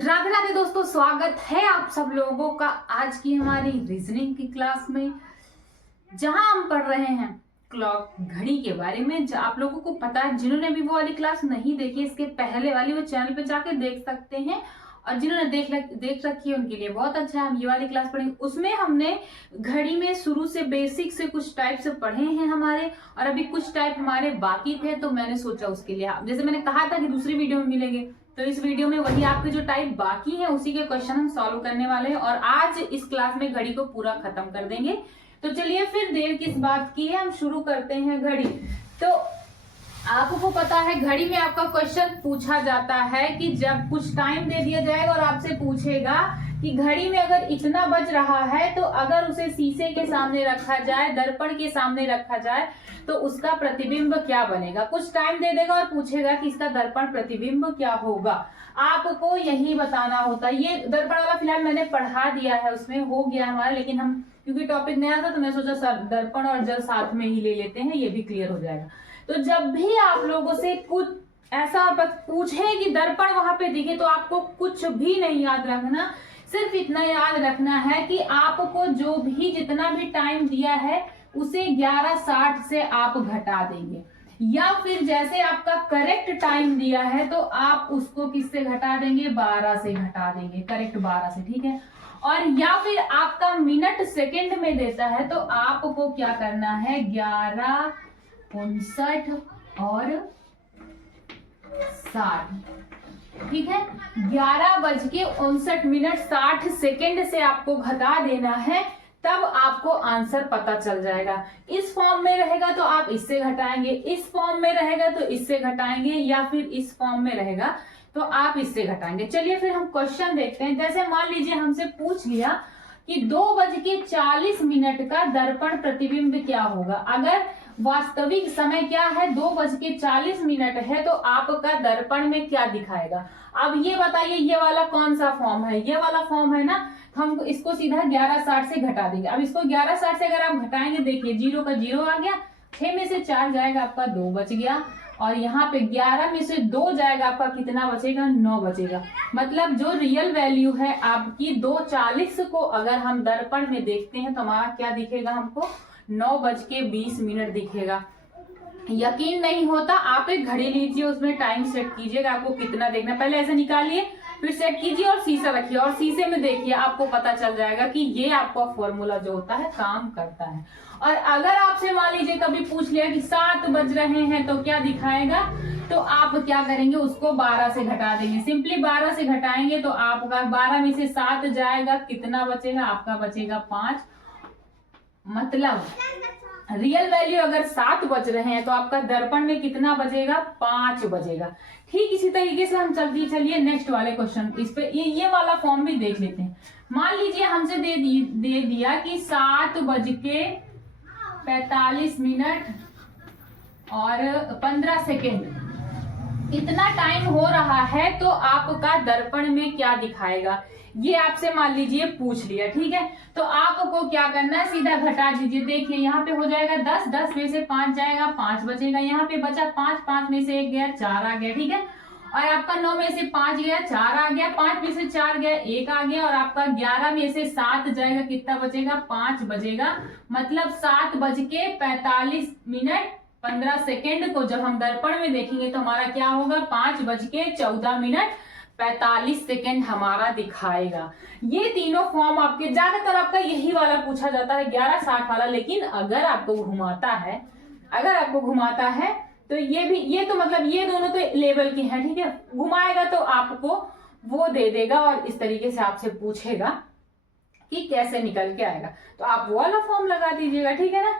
राधे राधे दोस्तों, स्वागत है आप सब लोगों का आज की हमारी रीजनिंग की क्लास में, जहां हम पढ़ रहे हैं क्लॉक घड़ी के बारे में। जो आप लोगों को पता है, जिन्होंने भी वो वाली क्लास नहीं देखी, इसके पहले वाली वो चैनल पे जाके देख सकते हैं, और जिन्होंने देख रखी है उनके लिए बहुत अच्छा है। हम ये वाली क्लास पढ़ेंगे, उसमें हमने घड़ी में शुरू से बेसिक से कुछ टाइप से पढ़े हैं हमारे, और अभी कुछ टाइप हमारे बाकी थे, तो मैंने सोचा उसके लिए, जैसे मैंने कहा था कि दूसरी वीडियो में मिलेंगे, तो इस वीडियो में वही आपके जो टाइप बाकी है उसी के क्वेश्चन हम सॉल्व करने वाले हैं, और आज इस क्लास में घड़ी को पूरा खत्म कर देंगे। तो चलिए फिर देर किस बात की है, हम शुरू करते हैं घड़ी। तो आपको पता है घड़ी में आपका क्वेश्चन पूछा जाता है कि जब कुछ टाइम दे दिया जाएगा और आपसे पूछेगा कि घड़ी में अगर इतना बज रहा है तो अगर उसे शीशे के सामने रखा जाए, दर्पण के सामने रखा जाए, तो उसका प्रतिबिंब क्या बनेगा। कुछ टाइम दे देगा और पूछेगा कि इसका दर्पण प्रतिबिंब क्या होगा। आपको यही बताना होता है। ये दर्पण वाला फिलहाल मैंने पढ़ा दिया है, उसमें हो गया हमारा, लेकिन हम क्योंकि टॉपिक नया था तो मैं सोचा सर दर्पण और जल साथ में ही ले लेते हैं, ये भी क्लियर हो जाएगा। तो जब भी आप लोगों से कुछ ऐसा पूछे कि दर्पण वहां पे दिखे, तो आपको कुछ भी नहीं याद रखना, सिर्फ इतना याद रखना है कि आपको जो भी जितना भी टाइम दिया है उसे 11:60 से आप घटा देंगे, या फिर जैसे आपका करेक्ट टाइम दिया है तो आप उसको किससे घटा देंगे, 12 से घटा देंगे, करेक्ट 12 से, ठीक है। और या फिर आपका मिनट सेकंड में देता है तो आपको क्या करना है, 11:59 और 60, ठीक है। 11:59:60 से आपको घटा देना है, तब आपको आंसर पता चल जाएगा। इस फॉर्म में रहेगा तो आप इससे घटाएंगे, इस फॉर्म में रहेगा तो इससे घटाएंगे, या फिर इस फॉर्म में रहेगा तो आप इससे घटाएंगे। चलिए फिर हम क्वेश्चन देखते हैं। जैसे मान लीजिए हमसे पूछ लिया कि 2:40 का दर्पण प्रतिबिंब क्या होगा। अगर वास्तविक समय क्या है, 2:40 है, तो आपका दर्पण में क्या दिखाएगा। अब ये बताइए, ये वाला कौन सा फॉर्म है, ये वाला फॉर्म है ना, हम इसको सीधा 11:60 से घटा देंगे। अब इसको 11:60 से अगर आप घटाएंगे, देखिए 0 का 0 आ गया, 6 में से 4 जाएगा आपका 2 बच गया, और यहाँ पे 11 में से 2 जाएगा आपका कितना बचेगा, 9 बचेगा। मतलब जो रियल वैल्यू है आपकी 2:40 को अगर हम दर्पण में देखते हैं तो हमारा क्या दिखेगा, हमको 9:20 दिखेगा। यकीन नहीं होता, आप एक घड़ी लीजिए, उसमें टाइम सेट कीजिएगा, आपको कितना देखना, पहले ऐसे निकालिए, फिर सेट कीजिए और शीशा रखिए और शीशे में देखिए, आपको पता चल जाएगा कि ये आपका फॉर्मूला जो होता है काम करता है। और अगर आपसे मान लीजिए कभी पूछ लिया कि 7 बज रहे हैं तो क्या दिखाएगा, तो आप क्या करेंगे, उसको 12 से घटा देंगे। सिंपली 12 से घटाएंगे तो आपका 12 में से 7 जाएगा, कितना बचेगा, आपका बचेगा 5। मतलब रियल वैल्यू अगर 7 बज रहे हैं तो आपका दर्पण में कितना बजेगा, 5 बजेगा। ठीक इसी तरीके से हम चलिए नेक्स्ट वाले क्वेश्चन, इस पे ये वाला फॉर्म भी देख लेते हैं। मान लीजिए हमसे दे दिया कि 7:45 और 15 इतना टाइम हो रहा है, तो आपका दर्पण में क्या दिखाएगा, ये आपसे मान लीजिए पूछ लिया, ठीक है। तो आपको क्या करना है, सीधा घटा दीजिए। देखिए यहाँ पे हो जाएगा 10, 10 में से 5 जाएगा, 5 बचेगा, यहाँ पे बचा 5, 5 में से 1 गया, 4 आ गया, ठीक है। और आपका 9 में से 5 गया, 4 आ गया, 5 में से 4 गया, 1 आ गया, और आपका 11 में से 7 जाएगा, कितना बचेगा, 5 बचेगा। मतलब 7:45 को जब हम दर्पण में देखेंगे तो हमारा क्या होगा, 5:14 हमारा दिखाएगा। ये तीनों फॉर्म आपके ज्यादातर आपका यही वाला पूछा जाता है, 11:60 वाला। लेकिन अगर आपको घुमाता है तो ये भी, ये तो मतलब ये दोनों तो लेवल के हैं, ठीक है। घुमाएगा तो आपको वो दे देगा और इस तरीके से आपसे पूछेगा कि कैसे निकल के आएगा, तो आप वो वाला फॉर्म लगा दीजिएगा, ठीक है ना।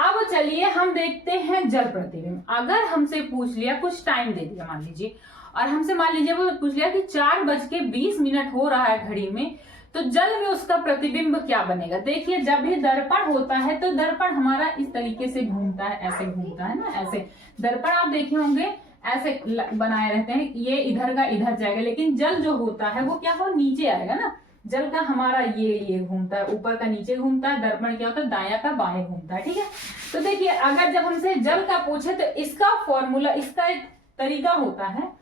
अब चलिए हम देखते हैं जल प्रतिबिंब। अगर हमसे पूछ लिया, कुछ टाइम दे दिया मान लीजिए, और हमसे मान लीजिए वो पूछ लिया कि 4:20 हो रहा है घड़ी में, तो जल में उसका प्रतिबिंब क्या बनेगा। देखिए जब भी दर्पण होता है तो दर्पण हमारा इस तरीके से घूमता है, ऐसे घूमता है ना, ऐसे दर्पण आप देखे होंगे ऐसे बनाए रहते हैं, ये इधर का इधर जाएगा, लेकिन जल जो होता है वो क्या हो, नीचे आएगा ना। जल का हमारा ये घूमता है, ऊपर का नीचे घूमता है, दर्पण क्या होता है, दायां का बाएं घूमता है, ठीक है। तो देखिए अगर जब हमसे जल का पूछे तो इसका फॉर्मूला, इसका एक तरीका होता है,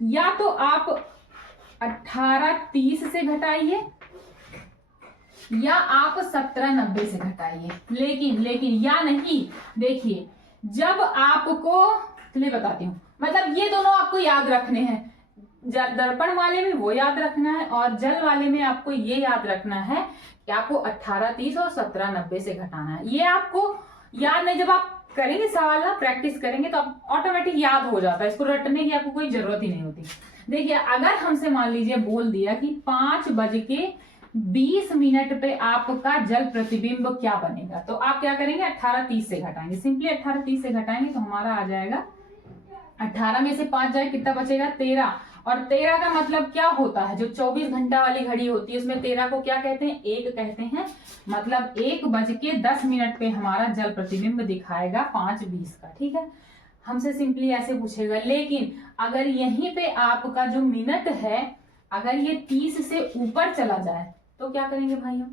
या तो आप 18 18:30 से घटाइए या आप 17:90 से घटाइए। लेकिन या नहीं, देखिए जब आपको, चलिए बताती हूँ, मतलब ये दोनों आपको याद रखने हैं। दर्पण वाले में वो याद रखना है और जल वाले में आपको ये याद रखना है कि आपको 18:30 और 17:90 से घटाना है। ये आपको याद नहीं, जब आप करेंगे सवाल ना, प्रैक्टिस करेंगे तो आप ऑटोमेटिक याद हो जाता है, इसको रटने की आपको कोई जरूरत ही नहीं होती। देखिए अगर हमसे मान लीजिए बोल दिया कि 5:20 पे आपका जल प्रतिबिंब क्या बनेगा, तो आप क्या करेंगे, 18:30 से घटाएंगे। सिंपली 18:30 से घटाएंगे तो हमारा आ जाएगा 18 में से 5 जाए कितना बचेगा, 13। और 13 का मतलब क्या होता है, जो 24 घंटा वाली घड़ी होती है उसमें 13 को क्या कहते हैं, 1 कहते हैं। मतलब 1:10 पे हमारा जल प्रतिबिंब दिखाएगा 5:20 का। ठीक है, हमसे सिंपली ऐसे पूछेगा। लेकिन अगर यहीं पे आपका जो मिनट है अगर ये 30 से ऊपर चला जाए तो क्या करेंगे भाइयों,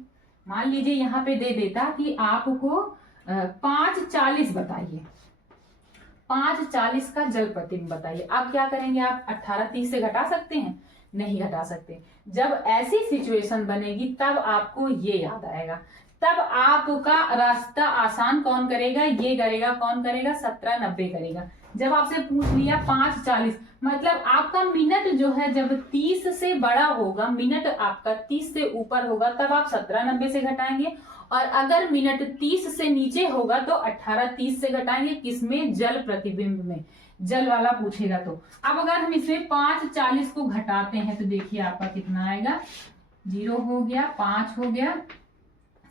मान लीजिए यहाँ पे दे देता कि आपको 5:40 बताइए, 5:40 का जल प्रतिबिंब बताइए। अब क्या करेंगे, आप 18:30 से घटा सकते हैं, नहीं घटा सकते। जब ऐसी सिचुएशन बनेगी तब आपको ये याद आएगा, तब आपका रास्ता आसान कौन करेगा, ये करेगा, कौन करेगा, 17:90 करेगा। जब आपसे पूछ लिया 5:40, मतलब आपका मिनट जो है जब 30 से बड़ा होगा, मिनट आपका 30 से ऊपर होगा तब आप 17:90 से घटाएंगे, और अगर मिनट 30 से नीचे होगा तो 18:30 से घटाएंगे। किसमें, जल प्रतिबिंब में, जल वाला पूछेगा तो। अब अगर हम इसमें 5:40 को घटाते हैं तो देखिए आपका कितना आएगा, 0 हो गया, 5 हो गया,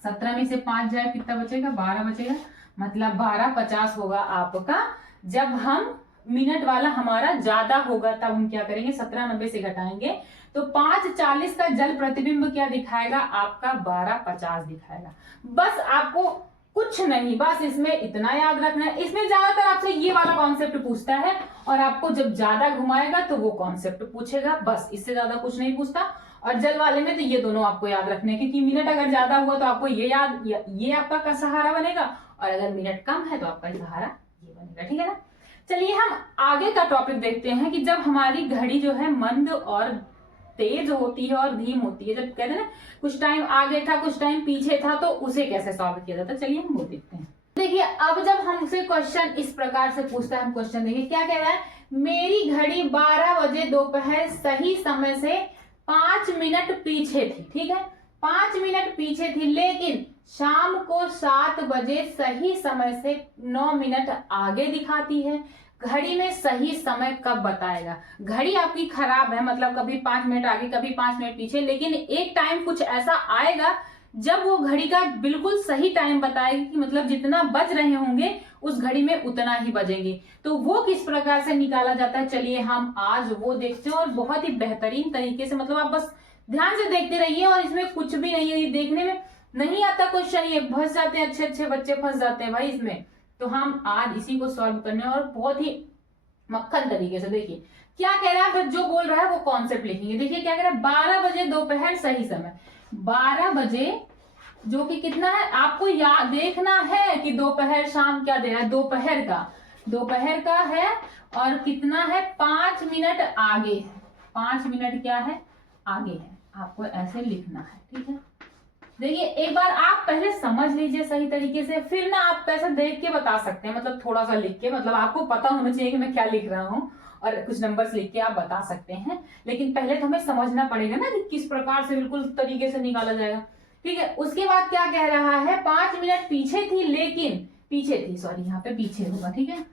17 में से 5 जाए कितना बचेगा, 12 बचेगा। मतलब 12:50 होगा आपका। जब हम मिनट वाला हमारा ज्यादा होगा तब हम क्या करेंगे, 17:90 से घटाएंगे तो 5:40 का जल प्रतिबिंब क्या दिखाएगा, आपका 12:50 दिखाएगा। बस आपको कुछ नहीं, बस इसमें इतना याद रखना है। इसमें ज्यादातर आपसे ये वाला कॉन्सेप्ट पूछता है और आपको जब ज्यादा घुमाएगा तो वो कॉन्सेप्ट पूछेगा, बस इससे ज्यादा कुछ नहीं पूछता। और जल वाले में तो ये दोनों आपको याद रखने हैं, क्योंकि मिनट अगर ज्यादा हुआ तो आपको ये याद, ये आपका का सहारा बनेगा, और अगर मिनट कम है तो आपका सहारा ये बनेगा। ठीक है ना। चलिए हम आगे का टॉपिक देखते हैं कि जब हमारी घड़ी जो है मंद और तेज होती है और धीम होती है, जब कहते हैं ना कुछ टाइम आगे था कुछ टाइम पीछे था, तो उसे कैसे सॉल्व किया जाता है, चलिए हम वो देखते हैं। देखिए अब जब हमसे क्वेश्चन इस प्रकार से पूछता है, हम क्वेश्चन देखिए क्या कह रहा है, मेरी घड़ी 12 बजे दोपहर सही समय से 5 मिनट पीछे थी। ठीक है, 5 मिनट पीछे थी, लेकिन शाम को 7 बजे सही समय से 9 मिनट आगे दिखाती है। घड़ी में सही समय कब बताएगा, घड़ी आपकी खराब है, मतलब कभी 5 मिनट आगे कभी 5 मिनट पीछे, लेकिन एक टाइम कुछ ऐसा आएगा जब वो घड़ी का बिल्कुल सही टाइम बताएगी कि मतलब जितना बज रहे होंगे उस घड़ी में उतना ही बजेंगे। तो वो किस प्रकार से निकाला जाता है, चलिए हम आज वो देखते हैं, और बहुत ही बेहतरीन तरीके से, मतलब आप बस ध्यान से देखते रहिए, और इसमें कुछ भी नहीं है, देखने में नहीं आता क्वेश्चन, ये फंस जाते हैं, अच्छे अच्छे बच्चे फंस जाते हैं भाई इसमें। तो हम आज इसी को सॉल्व करने, और बहुत ही मक्खन तरीके से देखिए क्या कह रहा है, बस जो बोल रहा है वो कॉन्सेप्ट लिखेंगे। देखिए क्या कह रहा है, 12 बजे दोपहर सही समय, 12 बजे जो कि कितना है, आपको याद देखना है कि दोपहर शाम क्या दे रहा है, दोपहर का है, और कितना है, 5 मिनट आगे है, 5 मिनट क्या है, आगे है, आपको ऐसे लिखना है। ठीक है, देखिए एक बार आप पहले समझ लीजिए सही तरीके से, फिर ना आप ऐसे देख के बता सकते हैं, मतलब थोड़ा सा लिख के, मतलब आपको पता होना चाहिए कि मैं क्या लिख रहा हूँ, और कुछ नंबर्स लिख के आप बता सकते हैं। लेकिन पहले तो हमें समझना पड़ेगा ना कि किस प्रकार से बिल्कुल तरीके से निकाला जाएगा। ठीक है, उसके बाद क्या कह रहा है, 5 मिनट पीछे थी, लेकिन यहाँ पे पीछे होगा। ठीक है,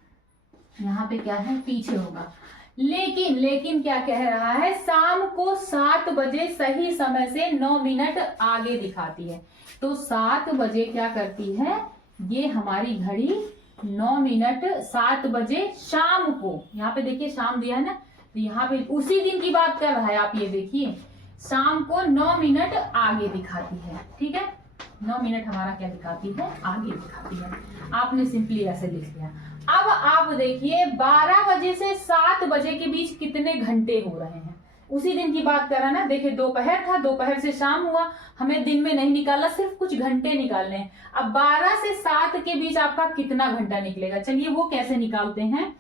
यहाँ पे क्या है, पीछे होगा, लेकिन क्या कह रहा है, शाम को 7 बजे सही समय से 9 मिनट आगे दिखाती है। तो 7 बजे क्या करती है, ये हमारी घड़ी 9 मिनट 7 बजे शाम को, यहाँ पे देखिए शाम दिया है ना, तो यहाँ पे उसी दिन की बात कर रहा है, आप ये देखिए शाम को 9 मिनट आगे दिखाती है। ठीक है, 9 मिनट हमारा क्या दिखाती है, आगे दिखाती है। आपने सिंपली ऐसे लिख लिया। अब आप देखिए 12 बजे से 7 बजे के बीच कितने घंटे हो रहे हैं, उसी दिन की बात कर रहा है ना। देखिए दोपहर था, दोपहर से शाम हुआ, हमें दिन में नहीं निकालना, सिर्फ कुछ घंटे निकालने हैं। अब 12 से 7 के बीच आपका कितना घंटा निकलेगा, चलिए वो कैसे निकालते हैं।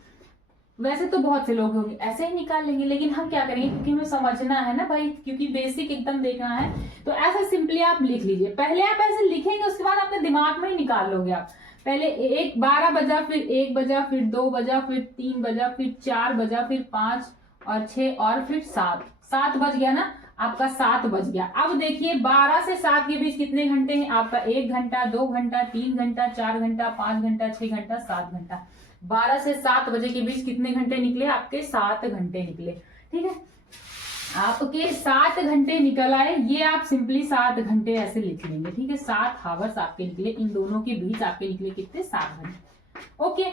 वैसे तो बहुत से लोग होंगे ऐसे ही निकाल लेंगे, लेकिन हम क्या करेंगे, क्योंकि हमें समझना है ना भाई, क्योंकि बेसिक एकदम देखना है, तो ऐसे सिंपली आप लिख लीजिए। पहले आप ऐसे लिखेंगे, उसके बाद अपने दिमाग में ही निकाल लोगे आप। पहले 12 बजा, फिर 1 बजा, फिर 2 बजा, फिर 3 बजा, फिर 4 बजा, फिर 5 और 6 और फिर 7 बज गया ना, आपका 7 बज गया। अब देखिए 12 से 7 के बीच कितने घंटे हैं आपका, 1 घंटा, 2 घंटा, 3 घंटा, 4 घंटा, 5 घंटा, 6 घंटा, 7 घंटा। 12 से 7 बजे के बीच कितने घंटे निकले आपके, 7 घंटे निकले। ठीक है, आपके 7 घंटे निकल आए, ये आप सिंपली 7 घंटे ऐसे लिख लेंगे। ठीक है, 7 हावर्स आपके निकले, इन दोनों के बीच आपके निकले कितने, 7 घंटे। ओके,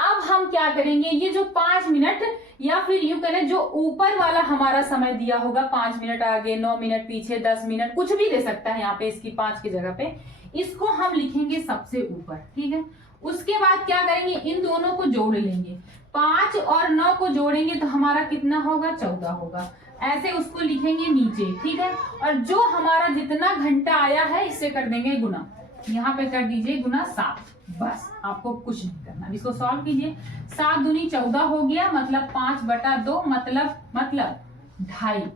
अब हम क्या करेंगे, ये जो 5 मिनट या फिर यूं करें जो ऊपर वाला हमारा समय दिया होगा, 5 मिनट आगे, 9 मिनट पीछे, 10 मिनट, कुछ भी दे सकता है यहाँ पे, इसकी 5 की जगह पे, इसको हम लिखेंगे सबसे ऊपर। ठीक है, उसके बाद क्या करेंगे, इन दोनों को जोड़ लेंगे, 5 और 9 को जोड़ेंगे तो हमारा कितना होगा, 14 होगा। ऐसे उसको लिखेंगे नीचे। ठीक है, और जो हमारा जितना घंटा आया है इससे कर देंगे गुना, यहाँ पे कर दीजिए गुना 7, बस आपको कुछ नहीं करना। इसको सॉल्व कीजिए, 7 दूनी 14 हो गया, मतलब 5/2, मतलब 2.5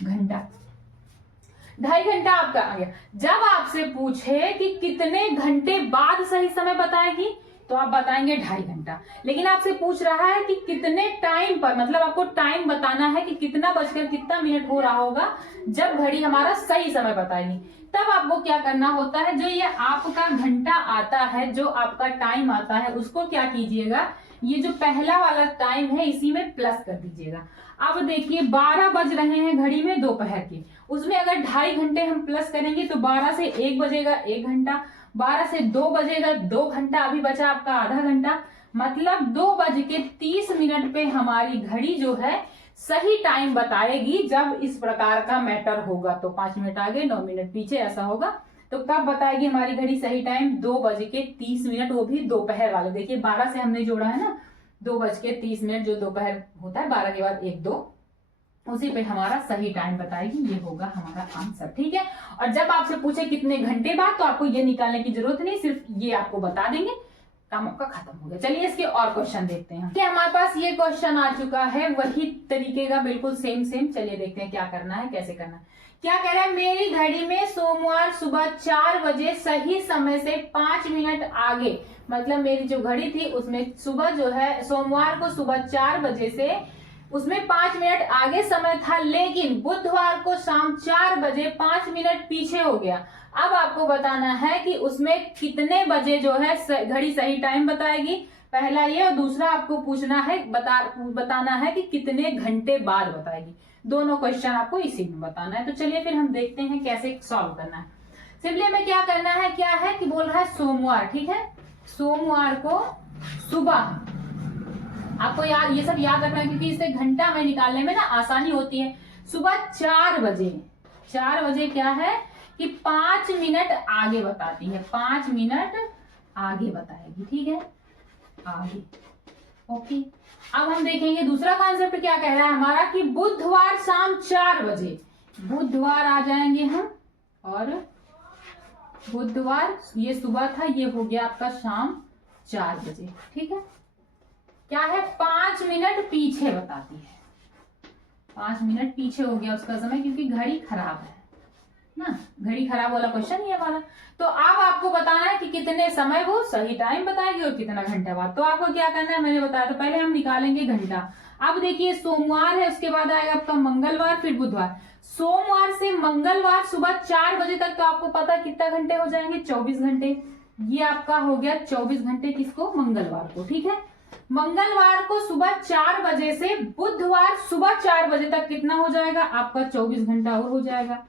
घंटा, 2.5 घंटा आपका आ गया। जब आपसे पूछे कि कितने घंटे बाद सही समय बताएगी, तो आप बताएंगे 2.5 घंटा। लेकिन आपसे पूछ रहा है कि कितने टाइम पर, मतलब आपको टाइम बताना है कि कितना बजकर कितना मिनट हो रहा होगा जब घड़ी हमारा सही समय बताएगी, तब आपको क्या करना होता है, जो ये आपका घंटा आता है, जो आपका टाइम आता है, उसको क्या कीजिएगा, ये जो पहला वाला टाइम है इसी में प्लस कर दीजिएगा। अब देखिए 12 बज रहे हैं घड़ी में दोपहर के, उसमें अगर 2.5 घंटे हम प्लस करेंगे तो 12 से 1 बजेगा 1 घंटा, 12 से 2 बजेगा 2 घंटा, अभी बचा आपका आधा घंटा, मतलब 2:30 पे हमारी घड़ी जो है सही टाइम बताएगी। जब इस प्रकार का मैटर होगा तो 5 मिनट आगे 9 मिनट पीछे ऐसा होगा, तो कब बताएगी हमारी घड़ी सही टाइम, 2:30, वो भी दोपहर वाले। देखिए 12 से हमने जोड़ा है ना, 2:30 जो दोपहर होता है, 12 के बाद 1-2, उसी पे हमारा सही टाइम बताएगी, ये होगा हमारा आंसर। ठीक है, और जब आपसे पूछे कितने घंटे बाद, तो आपको ये निकालने की जरूरत नहीं, सिर्फ ये आपको बता देंगे, काम आपका खत्म हो गया। चलिए इसके और क्वेश्चन देखते हैं। हमारे पास ये क्वेश्चन आ चुका है, वही तरीके का बिल्कुल सेम। चलिए देखते हैं क्या करना है, कैसे करना है। क्या कह रहा है, मेरी घड़ी में सोमवार सुबह 4 बजे सही समय से 5 मिनट आगे, मतलब मेरी जो घड़ी थी उसमें सुबह जो है, सोमवार को सुबह 4 बजे से उसमें 5 मिनट आगे समय था, लेकिन बुधवार को शाम 4 बजे 5 मिनट पीछे हो गया। अब आपको बताना है कि उसमें कितने बजे जो है घड़ी सही टाइम बताएगी, पहला ये, और दूसरा आपको पूछना है, बताना है कि कितने घंटे बाद बताएगी। दोनों क्वेश्चन आपको इसी में बताना है। तो चलिए फिर हम देखते हैं कैसे सॉल्व करना है। सिंपली हमें क्या करना है, क्या है कि बोल रहा है सोमवार। ठीक है, सोमवार को सुबह, आपको ये सब याद रखना है, क्योंकि इससे घंटा में निकालने में ना आसानी होती है। सुबह 4 बजे, 4 बजे क्या है कि 5 मिनट आगे बताती है, 5 मिनट आगे बताएगी। ठीक है, आगे। ओके, अब हम देखेंगे दूसरा कॉन्सेप्ट क्या कह रहा है हमारा, कि बुधवार शाम 4 बजे, बुधवार आ जाएंगे हम, और बुधवार ये सुबह था, ये हो गया आपका शाम 4 बजे। ठीक है, क्या है, 5 मिनट पीछे बताती है, 5 मिनट पीछे हो गया उसका समय, क्योंकि घड़ी खराब है ना, घड़ी खराब वाला क्वेश्चन ही है हमारा। तो अब आपको बताना है कि कितने समय वो सही टाइम बताएगी और कितना घंटा बाद। तो आपको क्या करना है, मैंने बताया, तो पहले हम निकालेंगे घंटा। अब देखिए सोमवार है, उसके बाद आएगा आपका मंगलवार, फिर बुधवार। सोमवार से मंगलवार सुबह 4 बजे तक, तो आपको पता कितना घंटे हो जाएंगे, 24 घंटे। ये आपका हो गया 24 घंटे, किसको, मंगलवार को। ठीक है, मंगलवार को सुबह 4 बजे से बुधवार सुबह 4 बजे तक कितना हो जाएगा आपका, 24 घंटा और हो जाएगा,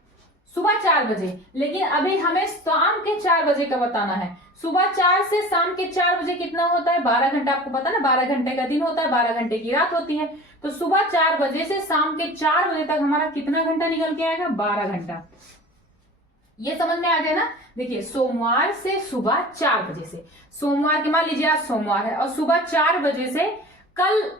सुबह 4 बजे। लेकिन अभी हमें शाम के 4 बजे का बताना है। सुबह 4 से शाम के 4 बजे कितना होता है, 12 घंटा। आपको पता है ना, 12 घंटे का दिन होता है, 12 घंटे की रात होती है। तो सुबह 4 बजे से शाम के 4 बजे तक हमारा कितना घंटा निकल के आएगा, 12 घंटा। ये समझ में आ गया ना। देखिए सोमवार से सुबह 4 बजे से, सोमवार के, मान लीजिए आज सोमवार है, और सुबह 4 बजे से कल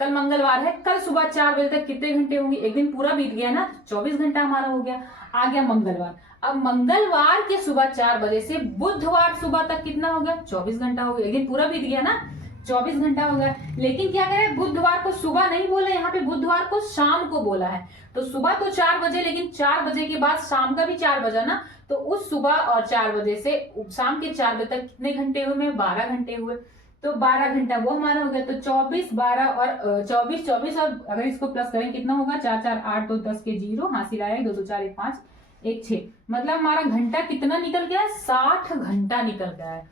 मंगलवार है, कल सुबह 4 बजे तक कितने घंटे होंगे, एक दिन पूरा बीत गया ना, 24 घंटा हमारा हो गया। आ गया मंगलवार। अब मंगलवार के सुबह 4 बजे से बुधवार सुबह तक कितना हो गया, 24 घंटा हो गया, एक दिन पूरा बीत गया ना, 24 घंटा हो गया। लेकिन क्या करें, बुधवार को सुबह नहीं बोले, यहाँ पे बुधवार को शाम को बोला है। तो सुबह तो 4 बजे, लेकिन 4 बजे के बाद शाम का भी 4 बजा ना, तो उस सुबह और 4 बजे से शाम के 4 बजे तक कितने घंटे हुए? 12 घंटे हुए। तो 12 घंटा वो हमारा हो गया। तो 24, 12 और 24, 24 और अगर इसको प्लस करें कितना होगा? 4 4 8 2 10 के 0, हासिल आया 2 2 4 1 5 1 6। मतलब हमारा घंटा कितना निकल गया है? 60 घंटा निकल गया है।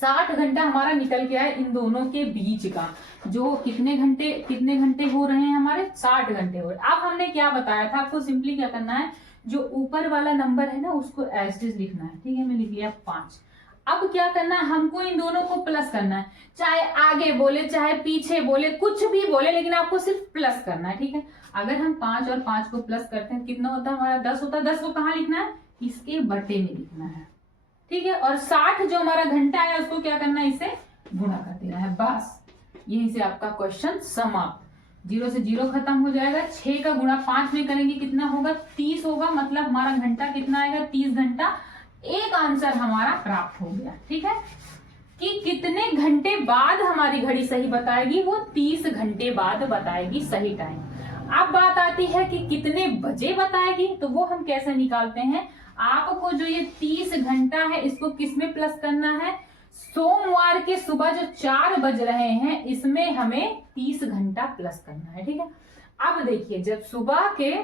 60 घंटा हमारा निकल गया है इन दोनों के बीच का। जो कितने घंटे हो रहे हैं हमारे? 60 घंटे हो रहे। अब हमने क्या बताया था आपको? सिंपली क्या करना है, जो ऊपर वाला नंबर है ना उसको एज इट इज लिखना है। ठीक है, मैं लिख लिया 5। अब क्या करना है, हमको इन दोनों को प्लस करना है। चाहे आगे बोले चाहे पीछे बोले, कुछ भी बोले, लेकिन आपको सिर्फ प्लस करना है। ठीक है, अगर हम 5 और 5 को प्लस करते हैं कितना होता है हमारा? 10 होता है। 10 को कहाँ लिखना है? इसके बटे में लिखना है। ठीक है, और 60 जो हमारा घंटा है उसको क्या करना है? इसे गुणा कर देना है। बस यहीं से आपका क्वेश्चन समाप्त। 0 से 0 खत्म हो जाएगा। 6 का गुणा 5 में करेंगे कितना होगा? 30 होगा। मतलब हमारा घंटा कितना आएगा? 30 घंटा। एक आंसर हमारा प्राप्त हो गया। ठीक है, कि कितने घंटे बाद हमारी घड़ी सही बताएगी? वो 30 घंटे बाद बताएगी सही टाइम। अब बात आती है कि कितने बजे बताएगी, तो वो हम कैसे निकालते हैं? आपको जो ये 30 घंटा है इसको किस में प्लस करना है? सोमवार के सुबह जो 4 बज रहे हैं इसमें हमें 30 घंटा प्लस करना है। ठीक है, अब देखिए जब सुबह के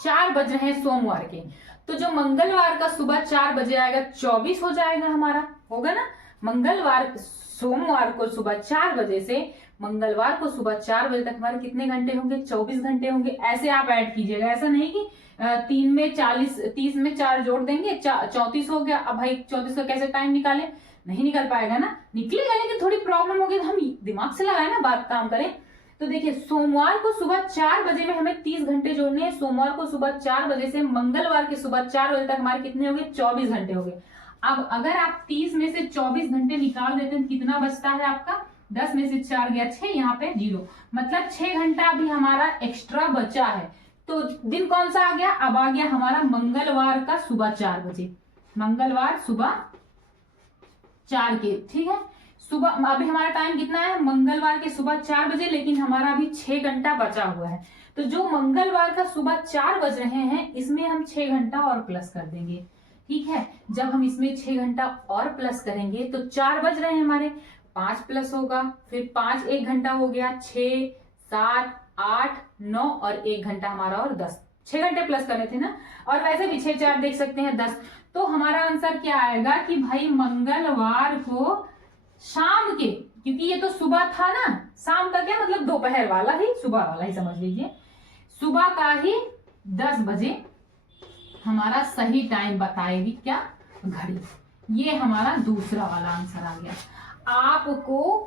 4 बज रहे हैं सोमवार के, तो जो मंगलवार का सुबह 4 बजे आएगा 24 हो जाएगा हमारा, होगा ना? मंगलवार सोमवार को सुबह 4 बजे से मंगलवार को सुबह 4 बजे तक हमारे कितने घंटे होंगे? 24 घंटे होंगे। ऐसे आप ऐड कीजिएगा, ऐसा नहीं कि 3 में 40, 30 में 4 जोड़ देंगे 34 हो गया। अब भाई 34 का कैसे टाइम निकाले? नहीं निकल पाएगा ना। निकलेगा, लेकिन थोड़ी प्रॉब्लम होगी, तो हम दिमाग से लगाए ना, बात काम करें। तो देखिए सोमवार को सुबह 4 बजे में हमें 30 घंटे जोड़ने हैं। सोमवार को सुबह 4 बजे से मंगलवार के सुबह 4 बजे तक हमारे कितने हो गए? 24 घंटे हो गए। अब अगर आप 30 में से 24 घंटे निकाल देते हैं कितना बचता है आपका? 10 में से 4 गया 6, यहाँ पे 0, मतलब 6 घंटा अभी हमारा एक्स्ट्रा बचा है। तो दिन कौन सा आ गया? अब आ गया हमारा मंगलवार का सुबह 4 बजे। मंगलवार सुबह 4 के, ठीक है, सुबह अभी हमारा टाइम कितना है? मंगलवार के सुबह 4 बजे, लेकिन हमारा अभी 6 घंटा बचा हुआ है। तो जो मंगलवार का सुबह 4 बज रहे हैं इसमें हम 6 घंटा और प्लस कर देंगे। ठीक है, जब हम इसमें 6 घंटा और प्लस करेंगे तो 4 बज रहे हैं हमारे, 5 प्लस होगा, फिर 5 1 घंटा हो गया, 6 7 8 9 और 1 घंटा हमारा और 10, 6 घंटे प्लस कर रहे थे ना। और वैसे भी 6 4 देख सकते हैं 10। तो हमारा आंसर क्या आएगा कि भाई मंगलवार को शाम के, क्योंकि ये तो सुबह था ना, शाम का क्या मतलब? दोपहर वाला ही, सुबह वाला ही समझ लीजिए, सुबह का ही 10 बजे हमारा सही टाइम बताएगी क्या? घड़ी। ये हमारा दूसरा वाला आंसर आ गया। आपको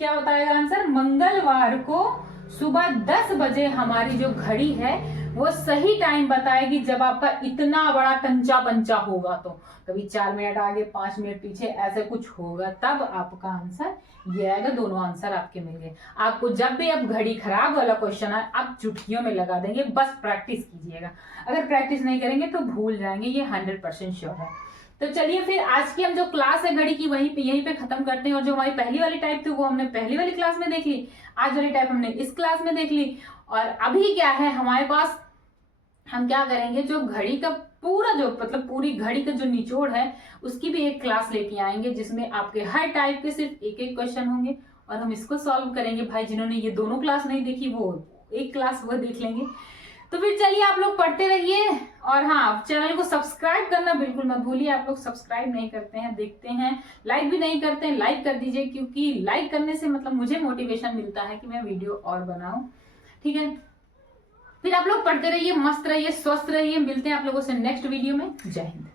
क्या बताएगा आंसर? मंगलवार को सुबह 10 बजे हमारी जो घड़ी है वो सही टाइम बताएगी। जब आपका इतना बड़ा कंचा पंचा होगा, तो कभी 4 मिनट आगे 5 मिनट पीछे ऐसे कुछ होगा, तब आपका आंसर ये आएगा। दोनों आंसर आपके मिल गए। आपको जब भी अब घड़ी खराब वाला क्वेश्चन आए आप चुटकियों में लगा देंगे, बस प्रैक्टिस कीजिएगा। अगर प्रैक्टिस नहीं करेंगे तो भूल जाएंगे, ये 100% श्योर है। तो चलिए फिर आज की हम जो क्लास है घड़ी की यहीं पे खत्म करते हैं। और जो हमारी पहली वाली टाइप थी वो हमने पहली वाली क्लास में देख ली, आज वाली टाइप हमने इस क्लास में देख ली। और अभी क्या है हमारे पास, हम क्या करेंगे, जो घड़ी का पूरा जो मतलब पूरी घड़ी का जो निचोड़ है उसकी भी एक क्लास लेके आएंगे, जिसमें आपके हर टाइप के सिर्फ एक एक क्वेश्चन होंगे और हम इसको सॉल्व करेंगे। भाई जिन्होंने ये दोनों क्लास नहीं देखी वो एक क्लास वो देख लेंगे। तो फिर चलिए आप लोग पढ़ते रहिए, और हाँ चैनल को सब्सक्राइब करना बिल्कुल मत भूलिए। आप लोग सब्सक्राइब नहीं करते हैं, देखते हैं, लाइक भी नहीं करते हैं, लाइक कर दीजिए, क्योंकि लाइक करने से मतलब मुझे मोटिवेशन मिलता है कि मैं वीडियो और बनाऊं। ठीक है, फिर आप लोग पढ़ते रहिए, मस्त रहिए, स्वस्थ रहिए। मिलते हैं आप लोगों से नेक्स्ट वीडियो में। जय हिंद।